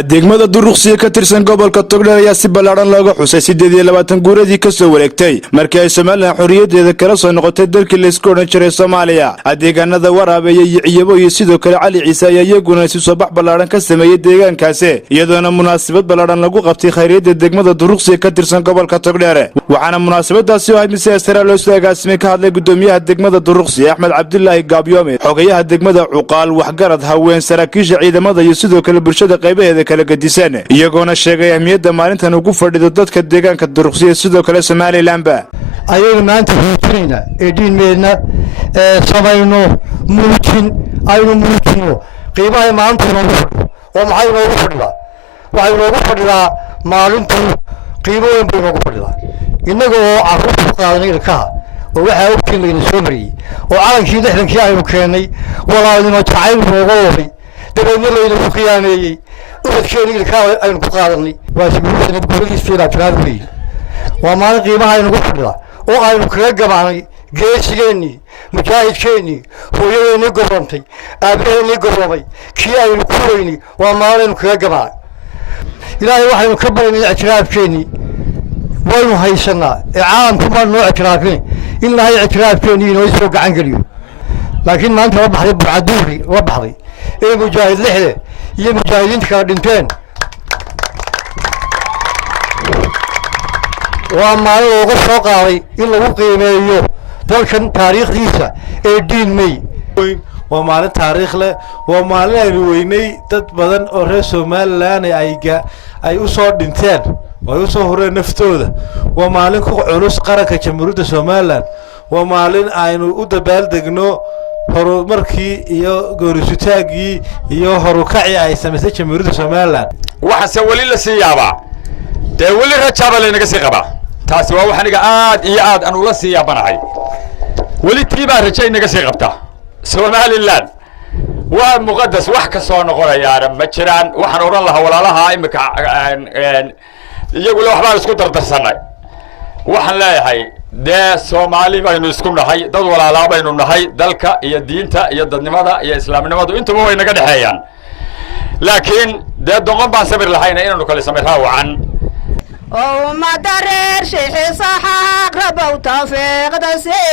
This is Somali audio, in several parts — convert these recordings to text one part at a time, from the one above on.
degmada Duruqsiya ka tirsan gobolka Togdheer ayaa si ballaaran looga xusay 28 guuradii ka soo wareegtay markii ay Soomaaliya xorriyadeeda kala soo noqotay dalkii la isku oran jiray Soomaaliya. Adeeganada waraabeeyay Iyabo iyo sidoo kale Cali Ciise ayaa iyaguna si soo bax ballaaran ka sameeyay deegaankaasi iyadoo munaasabad ballaaran lagu qabtay khayraadda degmada Duruqsiya ka tirsan gobolka Togdheer. waxaana munaasabadaasi oo ahayd mid sare loo soo agaasimay ka hadlay gudoomiyaha degmada Duruqsiya Axmed Cabdullaahi Gaabyoome, xogayaha degmada Cuqaal, waxgarad, haween, saraakiisha ciidamada iyo sidoo kale bulshada qaybaheeda kala gadisan iyagoona sheegay ahmiyadda maalintan ugu fadhido dadka deegaanka Duruqsiya sidoo kale Somaliland ayuu maanta xukumayna diinmeedna samayno muujino qiimaha maanta oo maxay noogu fadhidaa waxay noogu fadhidaa maalintu qiimo weyn bay noogu fadhidaa inaga oo carruurta qaadanay ilkaha oo waxa ogtiin layna soo mariyay oo calankii 60kii aynu keenay walaalnimo jacayl nooga waday dabeedna layna ku qiyaameeyay ubadkeena ilkaha aynu ku qaadanay waa siguurada gurigiisa fiiraa jiraadii waa maalin qiimaha aynu ugu fadhidaa oo aynu kaga gabaanay geesigeennii mujaahidkeennii hooyadeennii gorrantay aabaheennii gorramay kii aynu ku weynay waa maalin aynu kaga gabaanay ilaahay waxaynu ka barinay ictiraafkeennii waynu haysanaa caalamku ma noo ictiraafin in ilaahay ictiraafkeennii inoo soo gacan geliyo laakiin maanta la baxday burcaduuri la baxday ee mujaahid lixde iyo mujaahidiinta kala dhinteen waa maalin looga soo qaaday in lagu qiimeeyo dalkan taariikhdiisa ee diinmay waa maalin taariikh leh waa maalin aynu weynay dad badan oo reer Somaliland ay u soo dhinteen oo u soo horeen naftooda waa maalin ku culus qaranka jamhuuriyadda Somaliland waa maalin aynu u dabaaldegno horumarkii iyo goorisutaagii iyo horukaci ay samaysay jamhuuriyadda Somaliland waxa wali la siyaaba wali rajaba leenaga si qaba taasi waa waxaniga aad iyo aad aan ula siyaabanahay wali tiiba rajaynaga si qabta Somaliland waa muqaddas wax ka soo noqonaya ma jiraan waxaan oran lahaa walaalaha imika iyagu waxba isku dardarsanay waxaan leeyahay Soomaali baynu isku nahay dad walaalaha baynu nahay dalka iyo diinta iyo dadnimada iyo islaamnimadu intuba way naga dhaxeeyaan laakiin doqon baan sabir lahayn inaanu kala sameeyaa wacan وما درر شيخ صحاق ربو توفيق دسي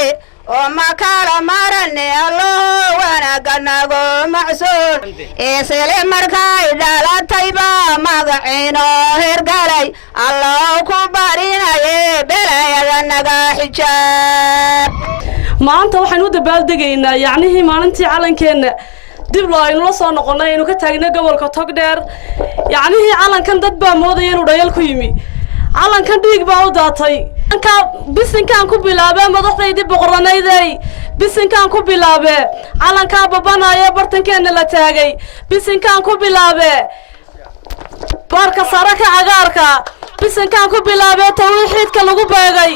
وما كالا مارني الله وانا قناقو معسول إيسيلي مركاي دالا تايبا مقعينو هرقالي الله كبارينا يبلا يغنقا حجاب ما أنت وحنو دبالدقينا يعني ما أنت عالنكينا dib loo aynu la soo noqonay inuu ka taagna gobolka Togdheer yaani calankan dad baa moodayay inuu dhayal ku yimi calankan dhiig baa u daatay anka bisinkan ku bilaabay madaxdeydii boqoranayday bisinkan ku bilaabay calanka babanaya bartankeena la taagay bisinkan ku bilaabay barka saraka cagaarka bisinkan ku bilaabay tawxiidka lagu beegay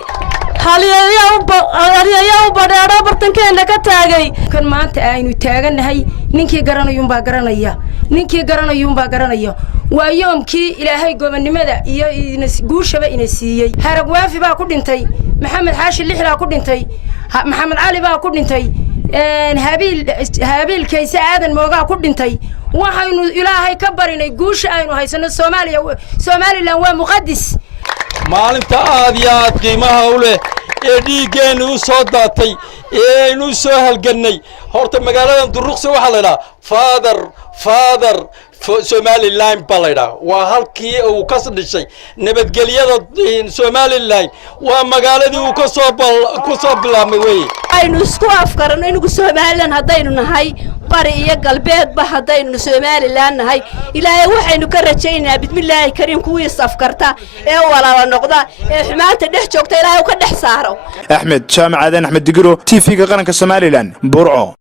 haliyayaa u badheero bartankeena ka taagay kan maanta aynu taaganahay ninkii garanayuunbaa garanaya waa yoomkii ilaahay gobonnimada iyo guushaba ina siiyey harag waafi baa ku dhintay maxamed xaashi lixlaa ku dhintay maxamed cali baa ku dhintay habiil kayse aadan moogaa ku dhintay waxaynu ilaahay ka barinay guusha aynu haysano Somaliland waa muqaddis maalinta aad iyo aad qiimaha u leh ee dhiigeenu u soo daatay ee aynu soo halgannay horta magaalada Duruqsiya waxa la yiraahdaa father Somaliland balayda waa halkii uu ka dhashay nabadgelyada Somaliland waa magaaladii uu ka soo bilaabmay way aynu isku afkarano inuu Somaliland hadaynu nahay bari iyo galbeedba hadaynu Somaliland nahay ilaahay waxaynu ka rajaynaynaa bismillaahi kariim kuwii safkarta ee walaalo noqda ee xumaanta dhex joogta ilaahay ka dhex saaro Axmed Jaamacadan Axmed Digiro TV-ga qaranka Somaliland Burco.